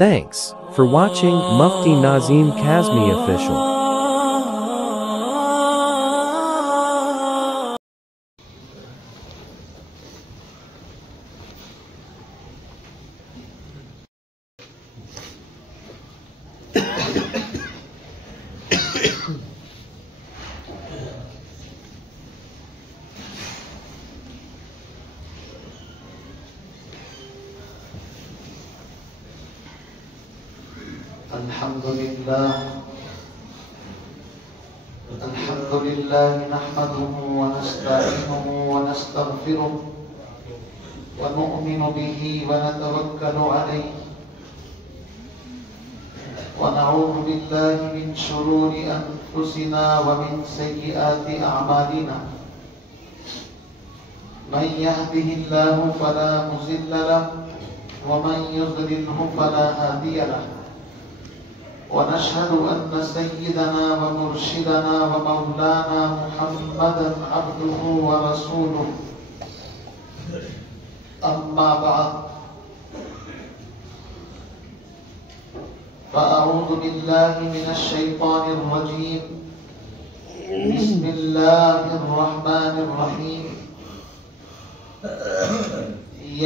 Thanks for watching Mufti Nazim Kazmi Official. الحمد لله نحمده ونستعينه ونستغفره ونؤمن به ونتوكل عليه ونعوذ بالله من شرور أنفسنا ومن سيئات أعمالنا من يهده الله فلا مضل له ومن يضلله فلا هادي له ونشهد أن سيدنا ومرشدنا ومولانا محمدا عبده ورسوله أما بعد فأعوذ بالله من الشيطان الرجيم بسم الله الرحمن الرحيم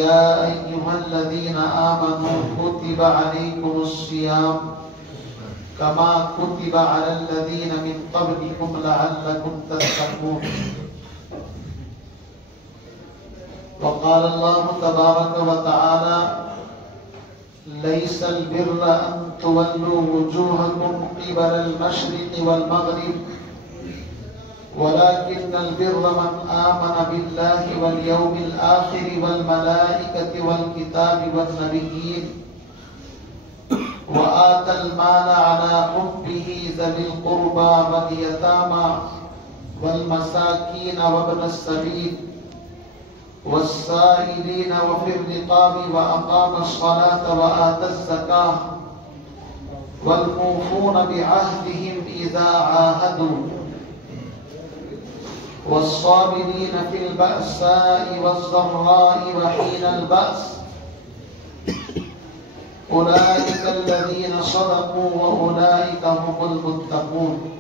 يا أيها الذين آمنوا كتب عليكم الصيام كما كتب على الذين من قبلكم لعلكم تتقون وقال الله تبارك وتعالى ليس البر أن تولوا وجوهكم قبل المشرق والمغرب ولكن البر من آمن بالله واليوم الآخر والملائكة والكتاب والنبيين وآتى المال على حبه ذوي القربى واليتامى والمساكين وابن السبيل والسائلين وفي الرقاب وأقام الصلاة وآتى الزكاة والموفون بعهدهم إذا عاهدوا والصابرين في البأساء والضراء وحين البأس أولئك الذين صدقوا وأولئك هم المتقون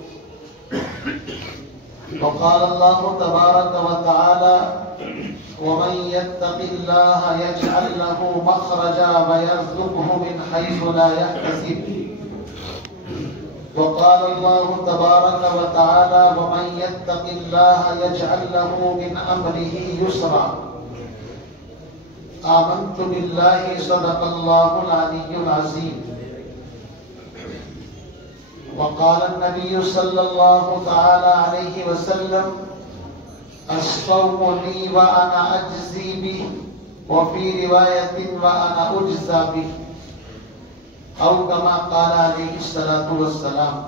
وقال الله تبارك وتعالى ومن يتق الله يجعل له مخرجا ويرزقه من حيث لا يحتسب وقال الله تبارك وتعالى ومن يتق الله يجعل له من أمره يسرا آمنت بالله صدق الله العلي العظيم وقال النبي صلى الله تعالى عليه وسلم الصوم لي وأنا أجزي به وفي رواية وأنا أجزى به أو كما قال عليه الصلاة والسلام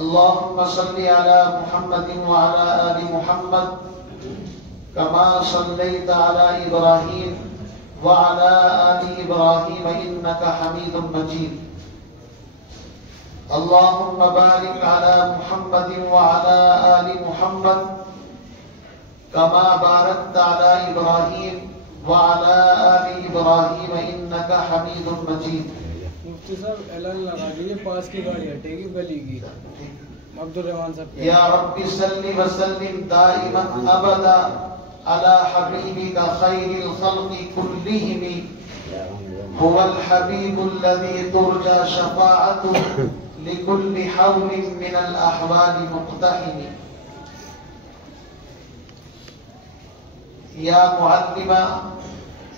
اللهم صل على محمد وعلى آل محمد كما صليت على إبراهيم وعلى آل إبراهيم إنك حميد مجيد اللهم بارك على محمد وعلى آل محمد كما باركت على إبراهيم وعلى آل إبراهيم إنك حميد مجيد مفتی صاحب اعلان لگا دیجیے پاس کی گاڑی ہٹے گی گلی کی عبد الرحمان صاحب یا رب صل وسلم دائما ابدا على حبيبك خير الخلق كلهم هو الحبيب الذي ترجى شفاعته لكل حول من الأحوال مقتحم يا معلم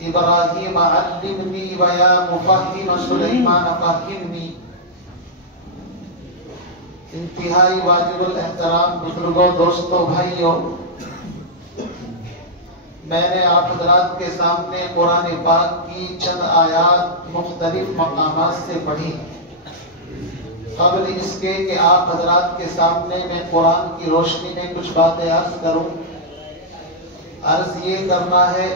إبراهيم علمني ويا مفهم سليمان فهمني انتہائی واجب الاحترام بزرگوں دوستوں بھائیوں میں نے آپ حضرات کے سامنے قرآن پاک کی چند آیات مختلف مقامات سے پڑھی قبل اس کے کہ آپ حضرات کے سامنے میں قرآن کی روشنی میں کچھ باتیں عرض کروں عرض یہ کرنا ہے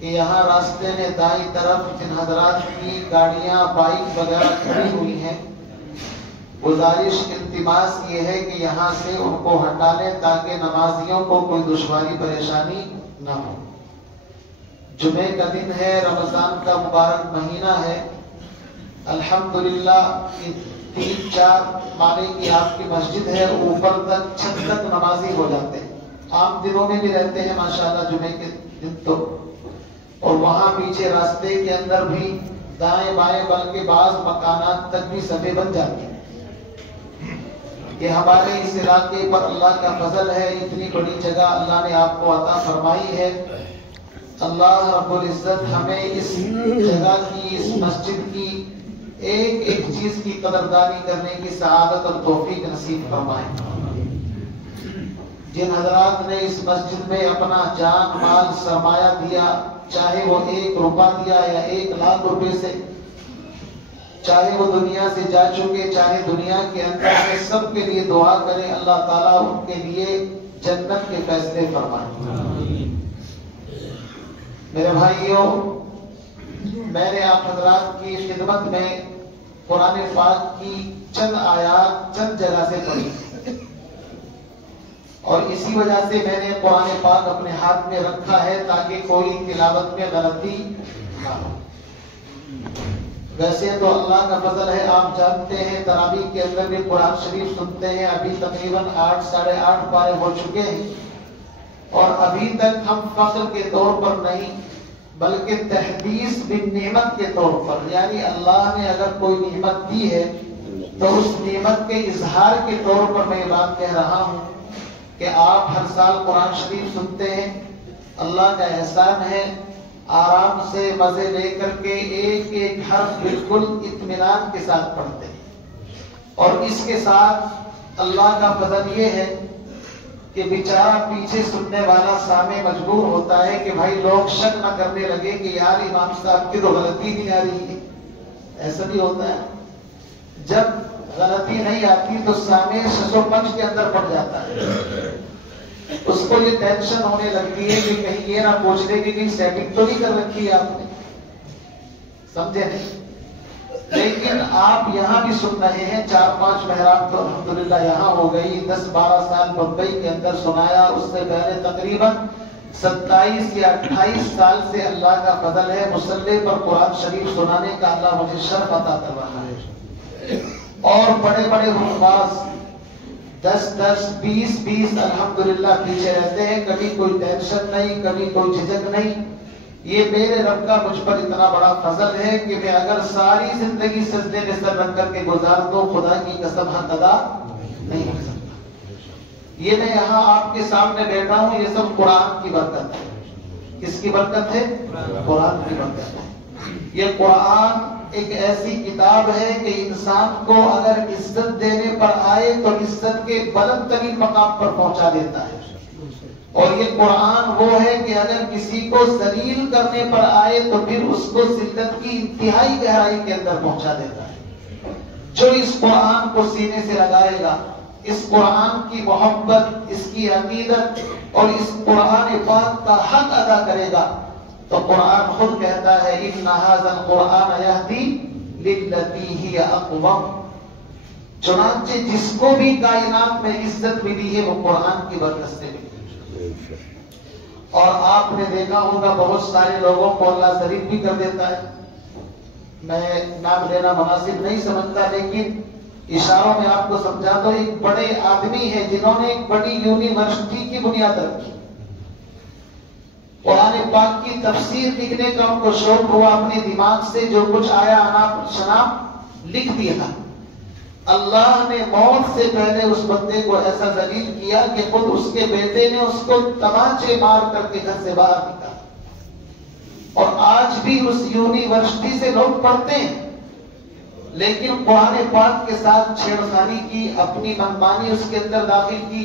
کہ یہاں راستے میں دائیں طرف جن حضرات کی گاڑیاں بائک وغیرہ کھڑی ہوئی ہیں گزارش التماس یہ ہے کہ یہاں سے ان کو ہٹا لیں تاکہ نمازیوں کو کوئی دشواری پریشانی نہ ہو جمعے کا دن ہے، رمضان کا مبارک مہینہ ہے۔ الحمدللہ 3-4 مالے کی آپ کی مسجد ہے، اوپر تک چھت تک نمازی ہو جاتے ہیں۔ عام دنوں میں بھی رہتے ہیں ماشاءاللہ جمعے کے دن تو، اور وہاں پیچھے راستے کے اندر بھی دائیں بائیں بلکہ بعض مکانات تک بھی صفیں بن جاتی ہیں۔ یہ ہمارے اس علاقے پر اللہ کا فضل ہے، اتنی بڑی جگہ اللہ نے آپ کو عطا فرمائی ہے۔ اللہ رب العزت ہمیں اس جگہ کی، اس مسجد کی ایک ایک چیز کی قدردانی کرنے کی سعادت اور توفیق نصیب فرمائے۔ جن حضرات نے اس مسجد میں اپنا جان مال سرمایہ دیا، چاہے وہ 1 روپیہ دیا یا 1 لاکھ روپے سے، چاہے وہ دنیا سے جا چکے چاہے دنیا کے اندر سے، سب کے لیے دعا کریں اللہ تعالیٰ ان کے لیے جنت کے فیصلے فرمائے۔ میرے بھائیوں، میں نے آپ حضرات کی خدمت میں قرآن پاک کی چند آیات چند جگہ سے پڑھی، اور اسی وجہ سے میں نے قرآن پاک اپنے ہاتھ میں رکھا ہے تاکہ کوئی تلاوت میں غلطی نہ ہو۔ ویسے تو اللہ کا فضل ہے، آپ جانتے ہیں تراویح کے اندر بھی قرآن شریف سنتے ہیں۔ ابھی تقریباً 8 ساڑھے 8 پارے ہو چکے ہیں، اور ابھی تک ہم فخر کے طور پر نہیں بلکہ تحدیث بالنعمت کے طور پر، یعنی اللہ نے اگر کوئی نعمت دی ہے تو اس نعمت کے اظہار کے طور پر میں یہ بات کہہ رہا ہوں کہ آپ ہر سال قرآن شریف سنتے ہیں۔ اللہ کا احسان ہے، آرام سے مزے لے کر کے ایک ایک حرف بالکل اطمینان کے ساتھ پڑھتے ہیں، اور اس کے ساتھ اللہ کا فضل یہ ہے کہ بیچارہ پیچھے سننے والا سامع مجبور ہوتا ہے کہ بھائی لوگ شک نہ کرنے لگے کہ یار امام صاحب کی تو غلطی نہیں آ رہی ہے۔ ایسا بھی ہوتا ہے، جب غلطی نہیں آتی تو سامع ششو پنج کے اندر پڑ جاتا ہے، اس کو یہ ٹینشن ہونے لگتی ہے کہ کہیں یہ نہ پوچھ لے کہ سیٹنگ تو نہیں کر رکھی ہے آپ نے، سمجھے نہیں؟ لیکن آپ یہاں بھی سن رہے ہیں، 4-5 محراب تو الحمدللہ یہاں ہو گئی، 10-12 سال بمبئی کے اندر سنایا، اس سے پہلے تقریباً 27 یا 28 سال سے اللہ کا فضل ہے مصلی پر قرآن شریف سنانے کا اللہ مجھے شرف عطا کر رہا ہے۔ اور بڑے بڑے حفاظ 10-10 20-20 الحمدللہ پیچھے رہتے ہیں، کبھی کوئی ٹینشن نہیں، کبھی کوئی جھجک نہیں۔ یہ میرے رب کا مجھ پر اتنا بڑا فضل ہے کہ میں اگر ساری زندگی سجدے میں سر رکھ کر کے گزار دوں، خدا کی قسم حق ادا نہیں ہو سکتا۔ یہ میں یہاں آپ کے سامنے بیٹھا ہوں، یہ سب قرآن کی برکت ہے۔ کس کی برکت ہے؟ قرآن کی برکت ہے۔ یہ قرآن ایک ایسی کتاب ہے کہ انسان کو اگر عزت دینے پر آئے تو عزت کے بلند ترین مقام پر پہنچا دیتا ہے، اور یہ قرآن وہ ہے کہ اگر کسی کو ذلیل کرنے پر آئے تو پھر اس کو ذلت کی انتہائی گہرائی کے اندر پہنچا دیتا ہے۔ جو اس قرآن کو سینے سے لگائے گا، اس قرآن کی محبت، اس کی عقیدت اور اس قرآن پاک کا حق ادا کرے گا تو قرآن خود کہتا ہے ان ھذا القرآن یہدی للتی ہی اقوم۔ چنانچہ جس کو بھی کائنات میں عزت ملی ہے وہ قرآن کی برکت سے ملی۔ اور آپ نے دیکھا ہوگا بہت سارے لوگوں کو اللہ ذلیل بھی کر دیتا ہے۔ میں نام لینا مناسب نہیں سمجھتا، لیکن اشاروں میں آپ کو سمجھا دو، ایک بڑے آدمی ہیں جنہوں نے ایک بڑی یونیورسٹی کی بنیاد رکھی، قرآن پاک کی تفسیر لکھنے کا ان کو شوق ہوا، اپنے دماغ سے جو کچھ آیا اناپ شناپ لکھ دیا۔ اللہ نے موت سے پہلے اس بندے کو ایسا ذلیل کیا کہ خود اس کے بیٹے نے اس کو تمانچے مار کر کے گھر سے باہر نکالا، اور آج بھی اس یونیورسٹی سے لوگ پڑھتے ہیں، لیکن قرآن پاک کے ساتھ چھیڑخانی کی، اپنی منمانی اس کے اندر داخل کی۔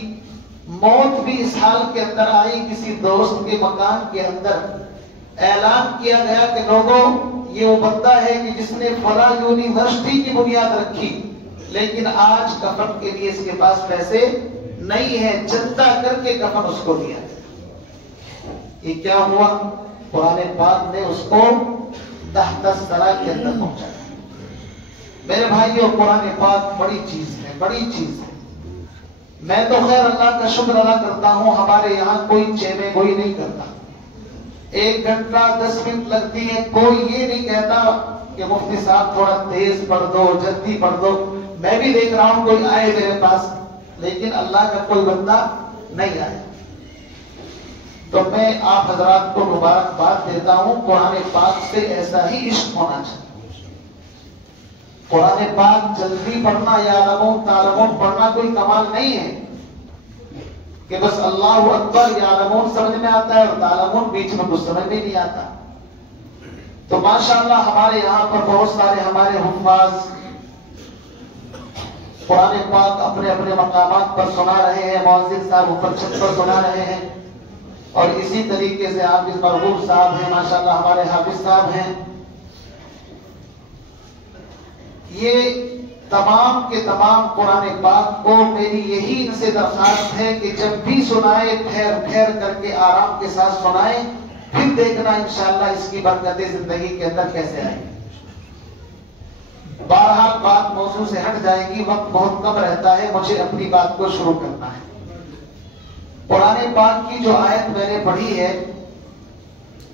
موت بھی اس حال کے اندر آئی، کسی دوست کے مکان کے اندر اعلان کیا گیا کہ لوگوں یہ وہ بندہ ہے کہ جس نے فلاں یونیورسٹی کی بنیاد رکھی، لیکن آج کفن کے لیے اس کے پاس پیسے نہیں ہے، چندہ کر کے کفن اس کو دیا۔ یہ کیا ہوا؟ قرآن پاک نے اس کو تحت الثری کے اندر پہنچایا۔ میرے بھائیو، قرآن پاک بڑی چیز ہے، بڑی چیز ہے۔ میں تو خیر اللہ کا شکر ادا کرتا ہوں، ہمارے یہاں کوئی چیمے گوئی نہیں کرتا۔ 1 گھنٹہ 10 منٹ لگتی ہے. کوئی یہ نہیں کہتا کہ مفتی صاحب تھوڑا تیز پڑھ دو, جلدی پڑھ دو. میں بھی دیکھ رہا ہوں کوئی آئے میرے پاس, لیکن اللہ کا کوئی بندہ نہیں آیا. تو میں آپ حضرات کو مبارکباد دیتا ہوں. قرآن پاک سے ایسا ہی عشق ہونا چاہیے. قرآن پاک جلدی پڑھنا یا تعلمون پڑھنا کوئی کمال نہیں ہے کہ بس اللہ اکبر یا تعلمون سمجھ میں آتا ہے اور تعلمون بیچ میں کچھ سمجھ میں نہیں آتا. تو ماشاءاللہ ہمارے یہاں پر بہت سارے ہمارے حفاظ قرآن پاک اپنے اپنے مقامات پر سنا رہے ہیں. مؤذن صاحب اوپر چھت پر سنا رہے ہیں, اور اسی طریقے سے حافظ مرغوب صاحب ہیں, ماشاءاللہ ہمارے حافظ صاحب ہیں. یہ تمام کے تمام قرآن پاک کو میری یہی ان سے درخواست ہے کہ جب بھی سنائے ٹھہر ٹھہر کر کے آرام کے ساتھ سنائیں, پھر دیکھنا انشاءاللہ اس کی برکتیں زندگی کے اندر کیسے آئیں گی. بہرحال بات موضوع سے ہٹ جائے گی, وقت بہت کم رہتا ہے, مجھے اپنی بات کو شروع کرنا ہے. قرآن پاک کی جو آیت میں نے پڑھی ہے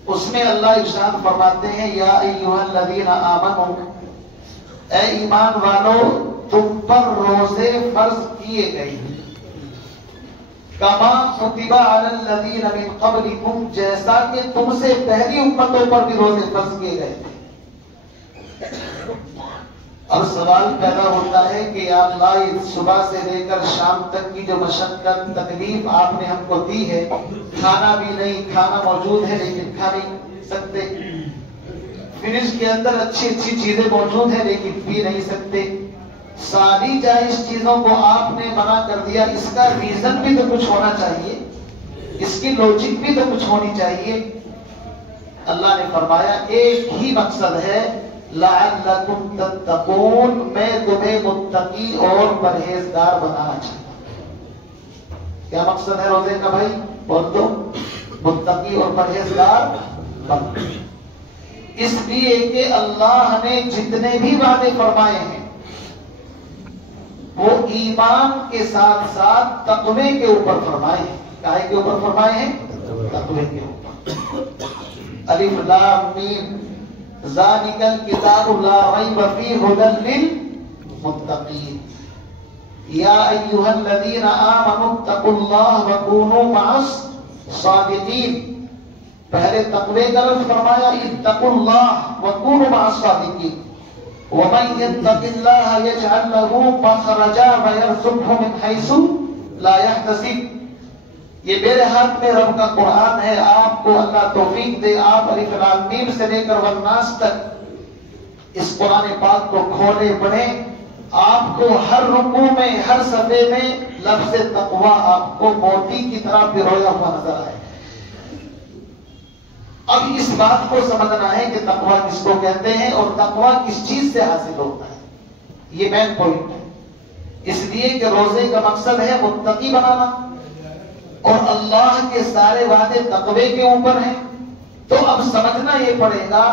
اس میں اللہ ارشاد فرماتے ہیں یا ایھا الذین آمنوا, اے ایمان والو تم پر روزے فرض کیے گئے کما کتب علی الذین من قبلکم, جیسا کہ تم سے پہلی امتوں پر بھی روزے فرض کیے گئے تھے. اب سوال پیدا ہوتا ہے کہ یا اللہ صبح سے لے کر شام تک کی جو مشقت تکلیف آپ نے ہم کو دی ہے, کھانا بھی نہیں, کھانا موجود ہے لیکن کھا نہیں سکتے, فریج کے اندر اچھی اچھی چیزیں موجود ہیں لیکن پی نہیں سکتے, ساری جائز چیزوں کو آپ نے منع کر دیا. اس کا ریزن بھی تو کچھ ہونا چاہیے, اس کی لوجک بھی تو کچھ ہونی چاہیے. اللہ نے فرمایا ایک ہی مقصد ہے لعلکم تتقون, میں تمہیں متقی اور پرہیزگار بنانا چاہتا ہوں. کیا مقصد ہے روزے کا بھائی؟ بول دو. متقی اور پرہیزگار بننا, اس لیے کہ اللہ نے جتنے بھی وعدے فرمائے ہیں وہ ایمان کے ساتھ ساتھ تقوی کے اوپر فرمائے ہیں. کائے کے اوپر فرمائے ہیں؟ تقوی کے اوپر. الف لام میم ذالک الکتاب لا ریب فیہ ھدی للمتقین یا ایھا الذین آمنوا اتقوا اللہ وکونوا مع الصادقین. پہلے تقوی کا لفظ فرمایا اتقوا اللہ وکونوا مع الصادقین. ومن يتق الله يجعل له مخرجا ويرزقه من حيث لا يحتسب. یہ میرے ہاتھ میں رب کا قرآن ہے, آپ کو اللہ توفیق دے آپ الف لام میم سے لے کر والناس تک اس قرآن پاک کو کھولے پڑھیں. آپ کو ہر رکوع میں ہر صفحے میں لفظ تقوی آپ کو موتی کی طرح پرویا ہوا نظر آئے. اب اس بات کو سمجھنا ہے کہ تقوی کس کو کہتے ہیں اور تقوی کس چیز سے حاصل ہوتا ہے. یہ مین پوائنٹ ہے. اس لیے کہ روزے کا مقصد ہے متقی بنانا, اور اللہ کے سارے وعدے تقوی کے اوپر ہیں. تو اب سمجھنا یہ پڑے گا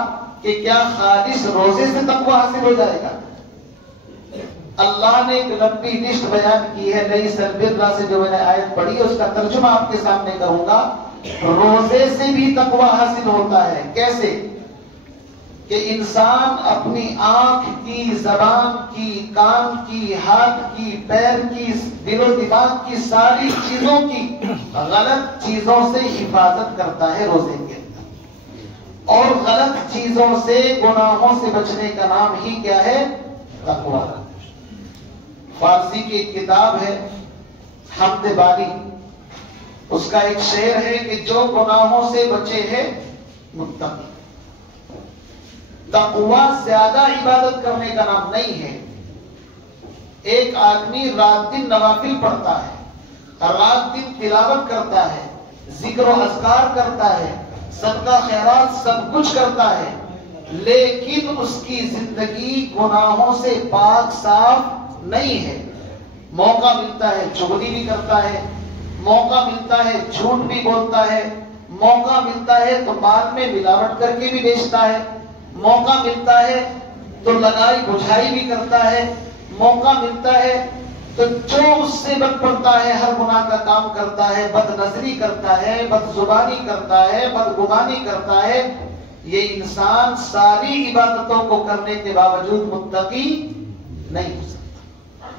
کہ کیا خالص روزے سے تقوی حاصل ہو جائے گا؟ اللہ نے ایک لمبی لسٹ بیان کی ہے. نئی سربراہ سے جو میں نے آیت پڑھی ہے اس کا ترجمہ آپ کے سامنے کروں گا. روزے سے بھی تقوی حاصل ہوتا ہے. کیسے؟ کہ انسان اپنی آنکھ کی, زبان کی, کان کی, ہاتھ کی, پیر کی, دل و دماغ کی ساری چیزوں کی غلط چیزوں سے حفاظت کرتا ہے روزے کے اندر. اور غلط چیزوں سے, گناہوں سے بچنے کا نام ہی کیا ہے؟ تقوی. فارسی کی ایک کتاب ہے حمد باری, اس کا ایک شعر ہے کہ جو گناہوں سے بچے ہیں متقی. تقوی زیادہ عبادت کرنے کا نام نہیں ہے. ایک آدمی رات دن نوافل پڑھتا ہے, رات دن تلاوت کرتا ہے, ذکر و اذکار کرتا ہے, صدقہ خیرات سب کچھ کرتا ہے, لیکن اس کی زندگی گناہوں سے پاک صاف نہیں ہے. موقع ملتا ہے چغلی بھی کرتا ہے, موقع ملتا ہے جھوٹ بھی بولتا ہے, موقع ملتا ہے تو مال میں ملاوٹ کر کے بھی بیچتا ہے, موقع ملتا ہے تو لگائی بجھائی بھی کرتا ہے, موقع ملتا ہے تو جو اس سے بد پڑتا ہے، ہر گناہ کا کام کرتا ہے، بد نظری کرتا ہے، بد زبانی کرتا ہے، بد گمانی کرتا ہے، یہ انسان ساری عبادتوں کو کرنے کے باوجود متقی نہیں ہو سکتا۔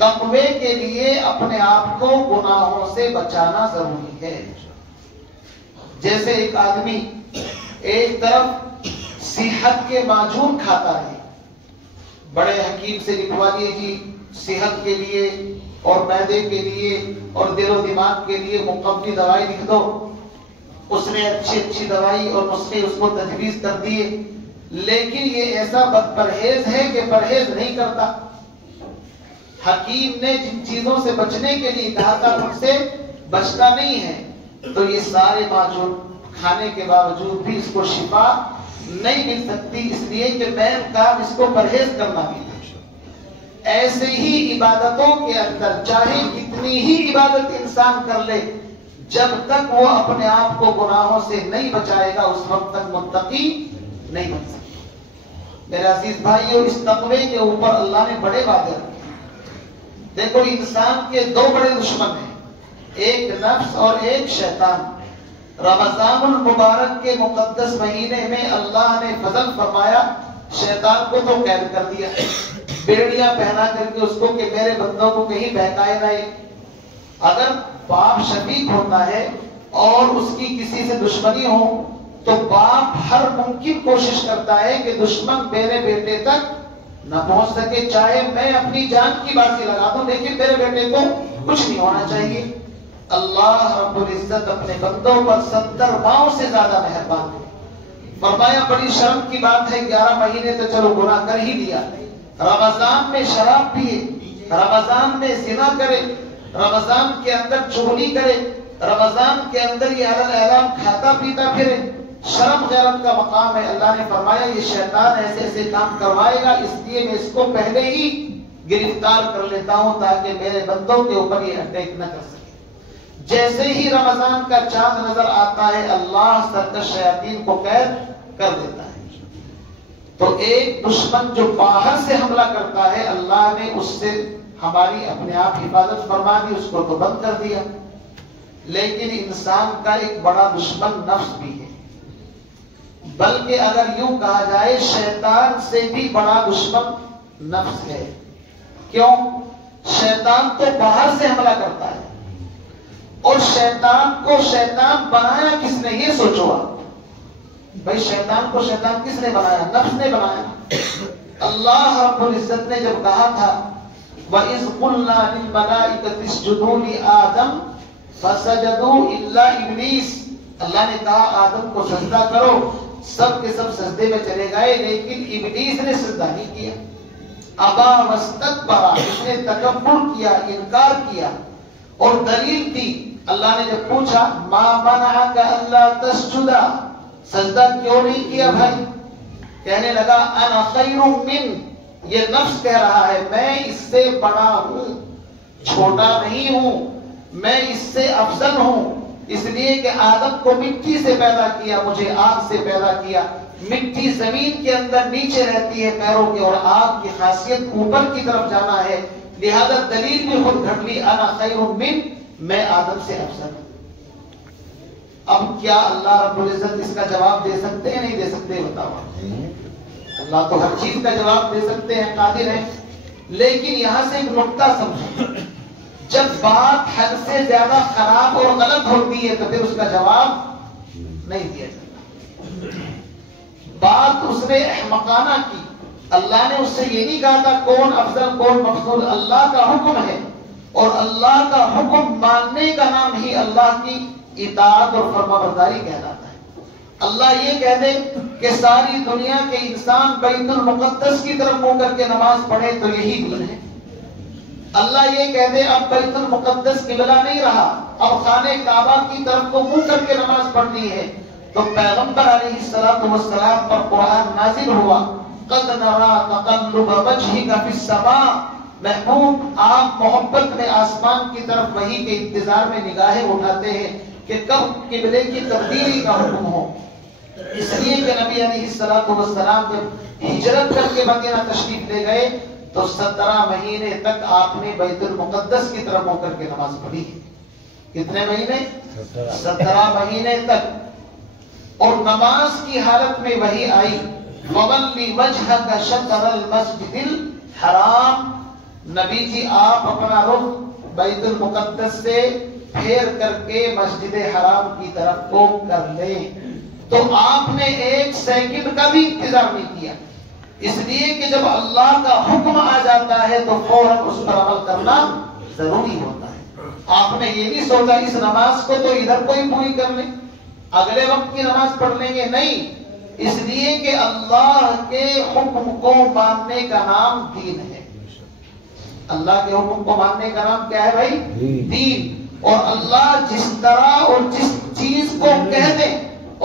تقوی کے لیے اپنے آپ کو گناہوں سے بچانا ضروری ہے۔ جیسے ایک آدمی ایک طرف صحت کے معجون کھاتا ہے، بڑے حکیم سے لکھوا دیجیے صحت کے لیے اور معدے کے لیے اور دل و دماغ کے لیے مقوی دوائی لکھ دو، اس نے اچھی دوائی اور نسخے اس کو تجویز کر دیے، لیکن یہ ایسا بد پرہیز ہے کہ پرہیز نہیں کرتا۔ حکیم نے جن چیزوں سے بچنے کے لیے کہا تھا ان سے بچتا نہیں ہے، تو یہ سارے معجون کھانے کے باوجود بھی اس کو شفا نہیں مل سکتی، اس لیے کہ مین کام اس کو پرہیز کرنا بھی ہے۔ ایسے ہی عبادتوں کے اندر چاہے کتنی ہی عبادت انسان کر لے، جب تک وہ اپنے آپ کو گناہوں سے نہیں بچائے گا اس وقت تک متقی نہیں بن سکتا۔ میرے عزیز بھائیو، اس تقوی کے اوپر اللہ نے بڑے وعدے رکھے۔ دیکھو انسان کے دو بڑے دشمن ہیں، ایک نفس اور ایک شیطان۔ رمضان المبارک کے مقدس مہینے میں اللہ نے فضل فرمایا، شیطان کو تو قید کر دیا، بیڑیاں پہنا کر کے اس کو کہ میرے بندوں کو کہیں بہکائے رہے۔ اگر باپ شفیق ہوتا ہے اور اس کی کسی سے دشمنی ہو تو باپ ہر ممکن کوشش کرتا ہے کہ دشمن میرے بیٹے تک نہ پہنچ سکے، چاہے میں اپنی جان کی بازی لگا دوں لیکن میرے بیٹے کو کچھ نہیں ہونا چاہیے۔ اللہ رب العزت اپنے بندوں پر 70 ماہوں سے زیادہ مہربان ہے۔ فرمایا بڑی شرم کی بات ہے، 11 مہینے تو چلو گناہ کر ہی لیا، رمضان میں شراب پیے، رمضان میں زنا کرے، رمضان کے اندر چغلی کرے، رمضان کے اندر یہ علی الاعلام کھاتا پیتا پھرے، شرم غیرت کا مقام ہے۔ اللہ نے فرمایا یہ شیطان ایسے ایسے کام کروائے گا، اس لیے میں اس کو پہلے ہی گرفتار کر لیتا ہوں تاکہ میرے بندوں کے اوپر یہ اٹیک نہ کر سکے۔ جیسے ہی رمضان کا چاند نظر آتا ہے اللہ سرکش شیاطین کو قید کر دیتا ہے۔ تو ایک دشمن جو باہر سے حملہ کرتا ہے اللہ نے اس سے ہماری اپنے آپ حفاظت فرما دی، اس کو تو بند کر دیا۔ لیکن انسان کا ایک بڑا دشمن نفس بھی ہے، بلکہ اگر یوں کہا جائے شیطان سے بھی بڑا دشمن نفس ہے۔ کیوں؟ شیطان تو باہر سے حملہ کرتا ہے، اور شیطان کو شیطان بنایا کس نے؟ یہ سوچو آپ بھائی، شیطان کو شیطان کس نے بنایا؟ نفس نے بنایا۔ اللہ رب العزت نے جب کہا تھا وَإِذْ قُلْنَا لِلْمَلَائِكَةِ اسْجُدُوا لِآدَمَ فَسَجَدُوا إِلَّا إِبْلِيسَ، اللہ نے کہا آدم کو سجدہ کرو، سب کے سب سجدے میں چلے گئے، لیکن ابلیس نے سجدہ نہیں کیا۔ ابا واستکبر، اس نے تکبر کیا، انکار کیا، اور دلیل تھی۔ اللہ نے جب پوچھا ما منعک الا تسجد، سجدہ کیوں نہیں کیا بھائی؟ کہنے لگا انا خیر من، یہ نفس کہہ رہا ہے میں اس سے بڑا ہوں، چھوٹا نہیں ہوں، میں اس سے افضل ہوں، اس لیے کہ آدم کو مٹی سے پیدا کیا، مجھے آگ سے پیدا کیا۔ مٹی زمین کے اندر نیچے رہتی ہے پیروں کے، اور آگ کی خاصیت اوپر کی طرف جانا ہے، لہذا دلیل بھی خود گھڑ لی، انا خیر من، میں آدم سے افضل ہوں۔ اب کیا اللہ رب العزت اس کا جواب دے سکتے ہیں؟ نہیں دے سکتے، بتاؤ۔ اللہ تو ہر چیز کا جواب دے سکتے ہیں، قادر ہیں، لیکن یہاں سے ایک نقطہ سمجھو، جب بات حد سے زیادہ خراب اور غلط ہوتی ہے تو پھر اس کا جواب نہیں دیا جاتا۔ بات اس نے احمقانہ کی، اللہ نے اس سے یہ نہیں کہا تھا کون افضل کون مفضول، اللہ کا حکم ہے، اور اللہ کا حکم ماننے کا نام ہی اللہ کی اطاعت اور فرمانبرداری کہلاتا ہے۔ اللہ یہ کہہ دے کہ ساری دنیا کے انسان بیت المقدس کی طرف منہ کر کے نماز پڑھے تو یہی دین ہے۔ اللہ یہ کہہ دے اب بیت المقدس قبلہ نہیں رہا، اب خانہ کعبہ کی طرف کو منہ کر کے نماز پڑھنی ہے، تو پیغمبر علیہ السلام پر قرآن نازل ہوا، قد نرا تقلب وجهك في السماء، محبوب آپ محبت میں آسمان کی طرف وحی کے انتظار میں نگاہیں اٹھاتے ہیں کہ کب قبلے کی تبدیلی کا حکم ہو۔ اس لیے کہ نبی علیہ السلام جب ہجرت کر کے مدینہ تشریف لے گئے، تو 17 مہینے تک آپ نے بیت المقدس کی طرف ہو کر کے نماز پڑھی ہے. کتنے مہینے؟ 17 مہینے تک. اور نماز کی حالت میں وہی آئی فَوَلِّ وَجْهَكَ شَطْرَ الْمَسْجِدِ الْحَرَامِ. نبی جی آپ اپنا رخ بیت المقدس سے پھیر کر کے مسجد حرام کی طرف کو کر لیں. تو آپ نے 1 سیکنڈ کا بھی انتظار نہیں کیا، اس لیے کہ جب اللہ کا حکم آ جاتا ہے تو فوراً اس پر عمل کرنا ضروری ہوتا ہے. آپ نے یہ نہیں سوچا اس نماز کو تو ادھر کوئی پوری کر لیں، اگلے وقت کی نماز پڑھ لیں گے، نہیں. اس لیے کہ اللہ کے حکم کو ماننے کا نام دین ہے. اللہ کے حکم کو ماننے کا نام کیا ہے بھائی؟ دین. اور اللہ جس طرح اور جس چیز کو کہہ دے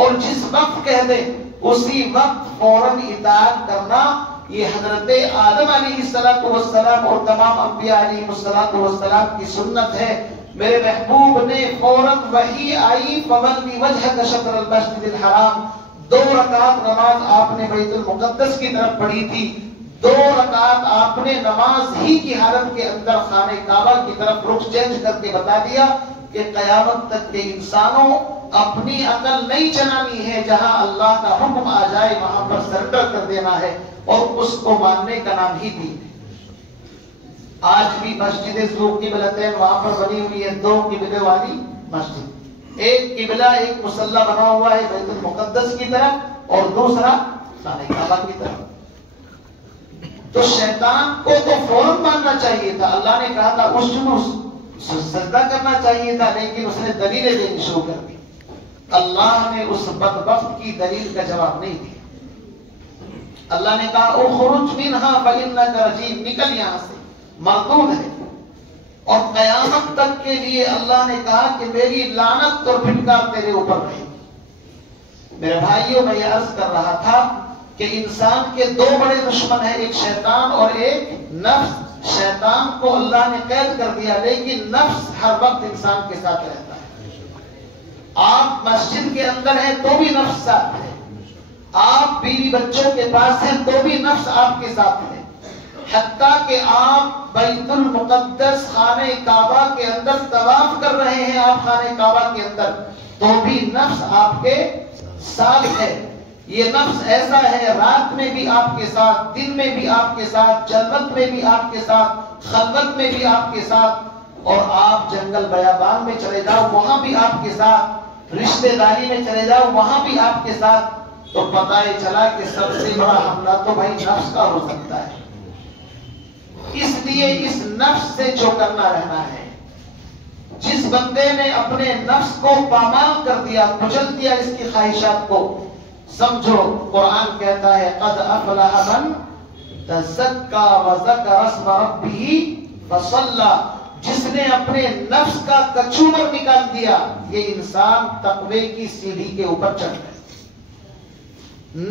اور جس وقت کہہ دے اسی وقت فوراً اطاعت کرنا، یہ حضرت آدم علیہ السلام اور تمام انبیاء علیہ السلام کی سنت ہے. میرے محبوب نے فوراً وحی آئی فَوَلِّ وَجْهَكَ شَطْرَ الْمَسْجِدِ الْحَرَامِ. 2 رکعت نماز آپ نے بیت المقدس کی طرف پڑھی تھی. 2 رکعت آپ نے نماز ہی کی حالت کے اندر خانہ کعبہ کی طرف رخ چینج کر کے بتا دیا کہ قیامت تک کے انسانوں اپنی عقل نہیں چلانی ہے، جہاں اللہ کا حکم آ جائے وہاں پر سرنڈر کر دینا ہے اور اس کو ماننے کا نام ہی دین ہے. آج بھی مسجد ذو قبلتین وہاں پر بنی ہوئی ہے، 2 قبلے والی مسجد. ایک قبلہ ایک مصلی بنا ہوا ہے بیت المقدس کی طرف اور دوسرا خانہ کعبہ کی طرف. تو شیطان کو تو فوراً ماننا چاہیے تھا، اللہ نے کہا تھا اسجدوا، سجدہ کرنا چاہیے تھا، لیکن اس نے دلیلیں دینی شروع کر دی. اللہ نے اس بدبخت کی دلیل کا جواب نہیں دیا. اللہ نے کہا اخرج منها فإنك رجیم، نکل یہاں سے، مردود ہے. اور قیامت تک کے لیے اللہ نے کہا کہ میری لعنت اور پھٹکار تیرے اوپر رہے. میرے بھائیوں میں یہ عرض کر رہا تھا کہ انسان کے 2 بڑے دشمن ہیں، ایک شیطان اور ایک نفس. شیطان کو اللہ نے قید کر دیا لیکن نفس ہر وقت انسان کے ساتھ رہتا ہے. آپ مسجد کے اندر ہیں تو بھی نفس ساتھ ہے، آپ بیوی بچوں کے پاس ہیں تو بھی نفس آپ کے ساتھ ہے. حتیٰ کہ آپ بیت المقدس خانہ کعبہ کے اندر طواف کر رہے ہیں، آپ خانہ کعبہ کے اندر، تو بھی نفس آپ کے ساتھ ہے. یہ نفس ایسا ہے، رات میں بھی آپ کے ساتھ، دن میں بھی آپ کے ساتھ، جلوت میں بھی آپ کے ساتھ، خلوت میں بھی آپ کے ساتھ. اور آپ جنگل بیابان میں چلے جاؤ وہاں بھی آپ کے ساتھ، رشتہ داری میں چلے جاؤ وہاں بھی آپ کے ساتھ. تو پتہ یہ چلا کہ سب سے بڑا حملہ تو بھائی نفس کا ہو سکتا ہے. اس لیے اس نفس سے جو کرنا رہنا ہے. جس بندے نے اپنے نفس کو پامال کر دیا، کچل دیا اس کی خواہشات کو، سمجھو قرآن کہتا ہے قد افلح من تزکا وذکر اسم ربہ فصلی. جس نے اپنے نفس کا کچومر نکال دیا، یہ انسان تقوی کی سیڑھی کے اوپر چڑھ گئے.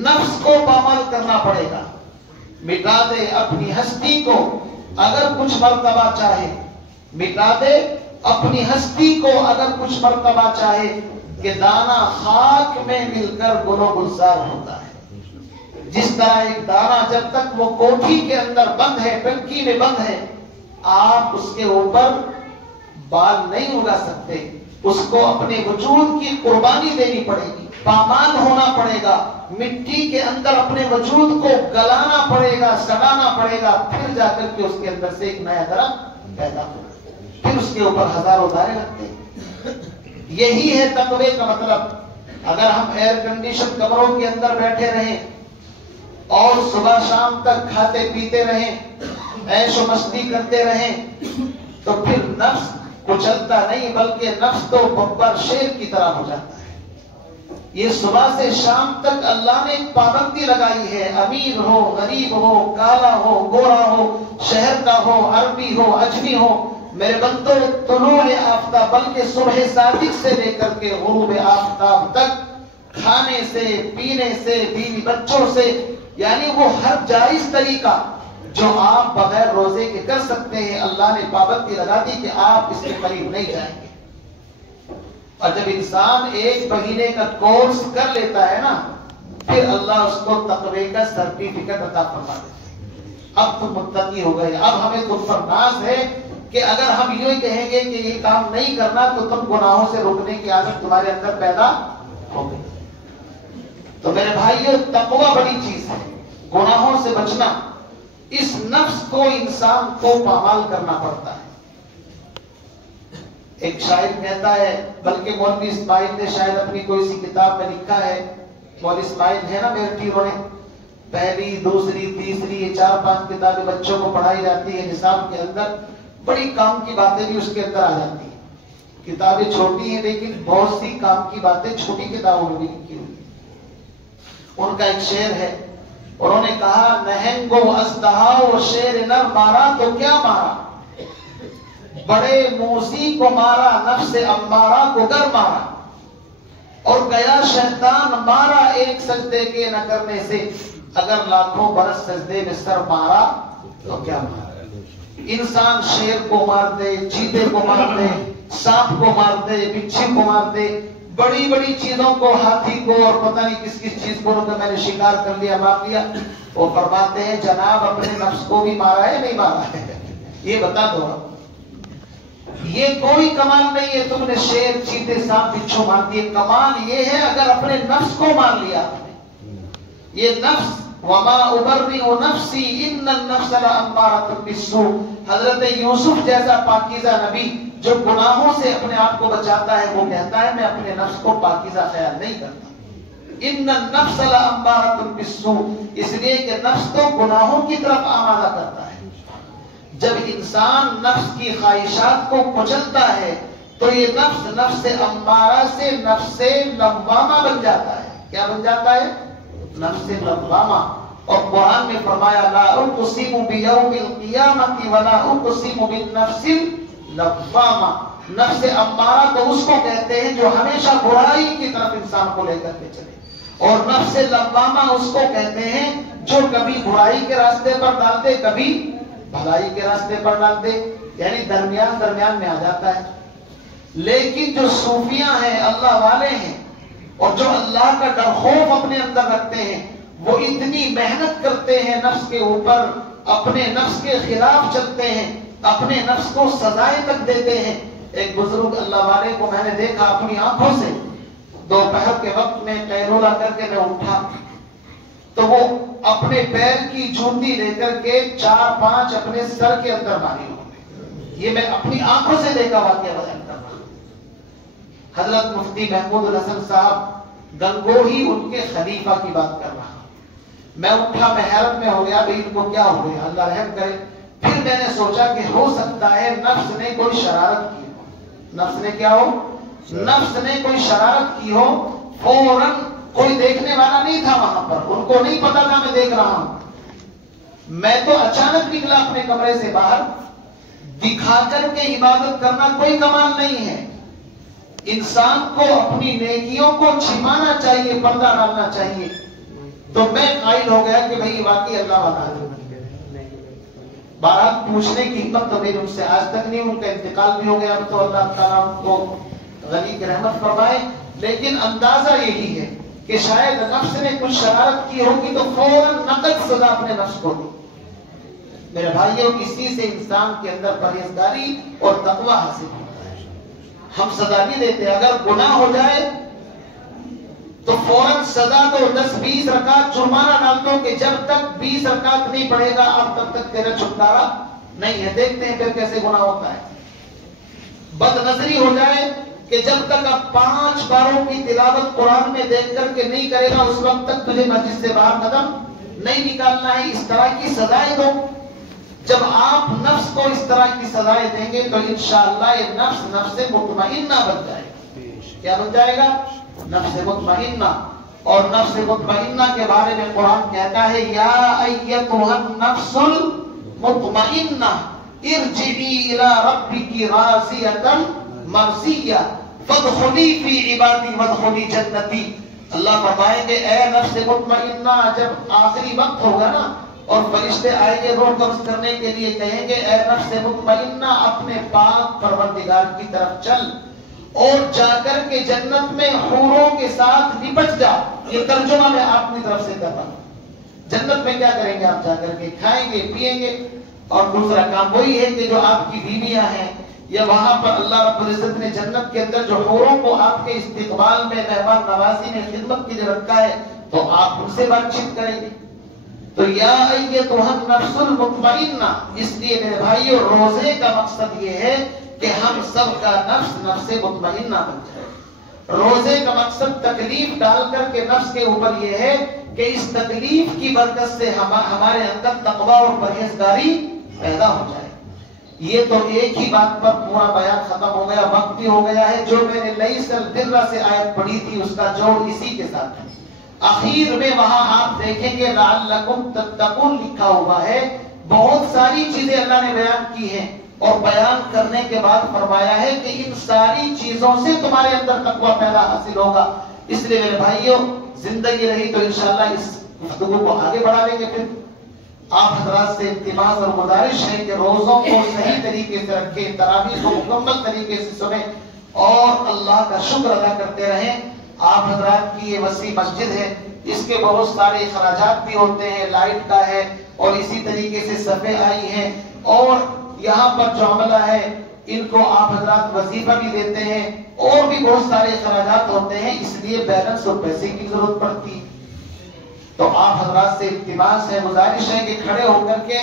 نفس کو پامال کرنا پڑے گا. مٹا دے اپنی ہستی کو، اگر کچھ مرتبہ چاہے مٹا دے اپنی ہستی کو، اگر کچھ مرتبہ چاہے کہ دانہ خاک میں مل کر گل و گلزار ہوتا ہے. جس طرح ایک دانہ جب تک وہ کوٹھی کے اندر بند ہے، ٹنکی میں بند ہے، آپ اس کے اوپر بال نہیں اگا سکتے. اس کو اپنے وجود کی قربانی دینی پڑے گی، پامال ہونا پڑے گا، مٹی کے اندر اپنے وجود کو گلانا پڑے گا، سڑانا پڑے گا، پھر جا کر کے اس کے اندر سے ایک نیا درخت پیدا ہوگا. پھر اس کے اوپر ہزاروں دانے لگتے ہیں. یہی ہے تقوی کا مطلب. اگر ہم ایئر کنڈیشن کمروں کے اندر بیٹھے رہیں اور صبح شام تک کھاتے پیتے رہیں، عیش و مستی کرتے رہیں، تو پھر نفس کچلتا نہیں بلکہ نفس تو ببر شیر کی طرح ہو جاتا ہے. یہ صبح سے شام تک اللہ نے ایک پابندی لگائی ہے. امیر ہو، غریب ہو، کالا ہو، گورا ہو، شہر کا ہو، عربی ہو، اجمی ہو، میرے بندوں طلوع آفتاب بلکہ صبح صادق سے لے کر کے غروب آفتاب تک کھانے سے، پینے سے، بیوی بچوں سے، یعنی وہ ہر جائز طریقہ جو آپ بغیر روزے کے کر سکتے ہیں، اللہ نے پابندی لگا دی کہ آپ اس کے قریب نہیں جائیں گے. اور جب انسان 1 مہینے کا کورس کر لیتا ہے نا، پھر اللہ اس کو تقوی کا سرٹیفکیٹ عطا فرما دیتا ہے. اب تم متقی ہو گئے، اب ہمیں تم پر ناز ہے کہ اگر ہم یوں کہیں گے کہ یہ کام نہیں کرنا تو تم گناہوں سے روکنے کی عادت تمہارے اندر پیدا ہو گئی۔ تو میرے بھائیو، تقوی بڑی چیز ہے، گناہوں سے بچنا، اس نفس کو انسان کو پامال کرنا پڑتا ہے۔ ایک شاعر کہتا ہے، بلکہ مولوی اسماعیل نے شاید اپنی کوئی سی کتاب میں لکھا ہے، مولوی اسماعیل ہے نا میرے ٹیروں نے، پہلی دوسری تیسری یہ 4-5 کتابیں بچوں کو پڑھائی جاتی ہے نصاب کے اندر، بڑی کام کی باتیں بھی اس کے اندر آ جاتی ہیں۔ کتابیں چھوٹی ہیں لیکن بہت سی کام کی باتیں چھوٹی کتابوں میں بھی لکھی ہوئی ہیں۔ ان کا ایک شعر ہے، انہوں نے کہا، نہنگو اژدہا و شیر نر مارا تو کیا مارا، بڑے موذی کو مارا نفس امارہ کو گر مارا، اور گیا شیطان مارا ایک سجدے کے نہ کرنے سے، اگر لاکھوں برس سجدے میں سر مارا تو کیا مارا۔ انسان شیر کو مار دے، چیتے کو مار دے، سانپ کو مار دے، بچھی کو مار دے، بڑی بڑی چیزوں کو، ہاتھی کو اور پتہ نہیں کس کس چیز کو میں نے شکار کر لیا، مار لیا۔ وہ فرماتے ہیں جناب اپنے نفس کو بھی مارا ہے نہیں مارا ہے، یہ بتا دو۔ یہ کوئی کمال نہیں ہے تم نے شیر چیتے سانپ بچھو مار دیے، کمال یہ ہے اگر اپنے نفس کو مار لیا آپ نے۔ یہ نفس، وما ابرئ نفسی ان النفس لامارۃ بالسوء، حضرت یوسف جیسا پاکیزہ نبی جو گناہوں سے اپنے آپ کو بچاتا ہے، وہ کہتا ہے میں اپنے نفس کو پاکیزہ خیال نہیں کرتا۔ ان النفس لامارۃ بالسوء، اس لیے کہ نفس تو گناہوں کی طرف آمادہ کرتا ہے۔ جب انسان نفس کی خواہشات کو کچلتا ہے تو یہ نفس امارہ سے نفس لوامہ بن جاتا ہے۔ کیا بن جاتا ہے؟ نفس لوامہ۔ اور قرآن میں فرمایا، لا اقسم بیوم القیامۃ ولا اقسم بالنفس اللوامہ۔ نفس امارہ تو اس کو کہتے ہیں جو ہمیشہ برائی کی طرف انسان کو لے کر کے چلے، اور نفس لوامہ اس کو کہتے ہیں جو کبھی برائی کے راستے پر ڈال دے، کبھی بھلائی کے راستے پر ڈال دے، یعنی درمیان میں آ جاتا ہے۔ لیکن جو صوفیاں ہیں، اللہ والے ہیں، اور جو اللہ کا ڈر خوف اپنے اندر رکھتے ہیں، وہ اتنی محنت کرتے ہیں نفس کے اوپر، اپنے نفس کے خلاف چلتے ہیں، اپنے نفس کو سزائیں تک دیتے ہیں۔ ایک بزرگ اللہ والے کو میں نے دیکھا اپنی آنکھوں سے، دوپہر کے وقت میں قیلولہ کر کے میں اٹھا تو وہ اپنے پیر کی جوتی لے کر کے 4-5 اپنے سر کے اندر ماری ہوئے۔ یہ میں اپنی آنکھوں سے دیکھا واقعہ بیان کر رہا ہوں۔ حضرت مفتی محمود الحسن صاحب گنگوہی ان کے خلیفہ کی بات کر رہا ہوں۔ میں اٹھا، میں حیرت میں ہو گیا، بھئی ان کو کیا ہو گیا، اللہ رحم کرے۔ پھر میں نے سوچا کہ ہو سکتا ہے نفس نے کوئی شرارت کی ہو۔ نفس نے کیا ہو؟ نفس نے کوئی شرارت کی ہو۔ فوراً کوئی دیکھنے والا نہیں تھا وہاں پر، ان کو نہیں پتا تھا میں دیکھ رہا ہوں۔ میں تو اچانک نکلا اپنے کمرے سے باہر، دکھا کر کے عبادت کرنا کوئی کمال نہیں ہے۔ انسان کو اپنی نیکیوں کو چھپانا چاہیے، پردہ ڈالنا چاہیے۔ تو میں قائل ہو گیا کہ بھئی واقعی اللہ والا ہے۔ بہرحال پوچھنے کی ہمت تو میری ان سے آج تک نہیں، ان کا انتقال بھی ہو گیا، اب تو اللہ تعالیٰ ان کو غنی کی رحمت فرمائے۔ لیکن اندازہ یہی ہے کہ شاید نفس نے کچھ شرارت کی ہوگی تو فوراً نقد سزا اپنے نفس کو دی۔ میرے بھائیوں، اسی سے انسان کے اندر پرہیزگاری اور تقوی حاصل ہوتا ہے۔ ہم سزا نہیں دیتے، اگر گناہ ہو جائے تو فوراً سزا دو، 10-20 رکعت جرمانہ ڈال دو کہ جب تک 20 رکعت نہیں پڑھے گا اب تب تک تیرا چھٹکارا نہیں ہے۔ دیکھتے ہیں پھر کیسے گناہ ہوتا ہے۔ بد نظری ہو جائے کہ جب تک اب 5 باروں کی تلاوت قرآن میں دیکھ کر کے نہیں کرے گا اس وقت تک تجھے مسجد سے باہر قدم نہیں نکالنا ہے۔ اس طرح کی سزائیں دو۔ جب آپ نفس کو اس طرح کی سزائیں دیں گے تو انشاءاللہ یہ نفس مطمئنہ بن جائے گا۔ کیا بن جائے گا؟ نفس مطمئنہ۔ اور نفس مطمئنہ کے بارے میں قرآن کہتا ہے، یا ایتھا النفس المطمئنہ ارجعی الی ربک راضیۃ مرضیہ فادخلی فی عبادی وادخلی جنتی۔ اللہ فرمائیں گے اے نفس مطمئنہ، جب آخری وقت ہوگا نا اور فرشتے آئیں گے روح قبض کرنے کے لیے، کہیں گے اے نفس مطمئنہ اپنے پاک پروردگار کی طرف چل اور جا کر کے جنت میں حوروں کے ساتھ نپٹ جا۔ یہ ترجمہ میں اپنی طرف سے کر رہا ہوں۔ جنت جنت میں کیا کریں گے آپ جا کر کے؟ کھائیں گے پیئیں گے. اور دوسرا کام وہی ہے کہ جو آپ کی بیویاں ہیں یا وہاں پر اللہ رب العزت نے جنت کے اندر جو حوروں کو آپ کے استقبال میں مہمان نوازی میں خدمت کے لیے رکھا ہے تو آپ ان سے بات چیت کریں گے. تو یا ایتھا النفس المطمئنہ، اس لیے میرے بھائیو روزے کا مقصد یہ ہے کہ ہم سب کا نفس نفس مطمئنہ بن جائے. روزے کا مقصد تکلیف ڈال کر کے نفس کے اوپر یہ ہے کہ اس تکلیف کی برکت سے ہمارے اندر تقویٰ اور پرہیزگاری پیدا ہو جائے. یہ تو ایک ہی بات پر پورا بیان ختم ہو گیا، وقت بھی ہو گیا ہے. جو میں نے لیس البر سے آیت پڑھی تھی اس کا جوڑ اسی کے ساتھ ہے. اخیر میں وہاں آپ دیکھیں گے لعلکم تتقون لکھا ہوا ہے. بہت ساری چیزیں اللہ نے بیان کی ہیں اور بیان کرنے کے بعد فرمایا ہے کہ ان ساری چیزوں سے تمہارے اندر تقویٰ پیدا حاصل ہوگا. اس لیے میرے بھائیوں زندگی رہی تو انشاءاللہ اس گفتگو کو آگے بڑھا لیں گے. پھر آپ حضرات سے التماس اور گزارش ہے کہ روزوں کو صحیح طریقے سے رکھیں، تراویح کو مکمل طریقے سے سنیں اور اللہ کا شکر ادا کرتے رہیں. آپ حضرات کی یہ وسیع مسجد ہے، اس کے بہت سارے اخراجات بھی ہوتے ہیں، لائٹ کا ہے اور اسی طریقے سے صفحے آئی ہیں اور یہاں پر جو عملہ ہے ان کو آپ حضرات وظیفہ بھی دیتے ہیں اور بھی بہت سارے اخراجات ہوتے ہیں، اس لیے بیلنس اور پیسے کی ضرورت پڑتی ہے. تو آپ حضرات سے التماس ہے، گزارش ہے کہ کھڑے ہو کر کے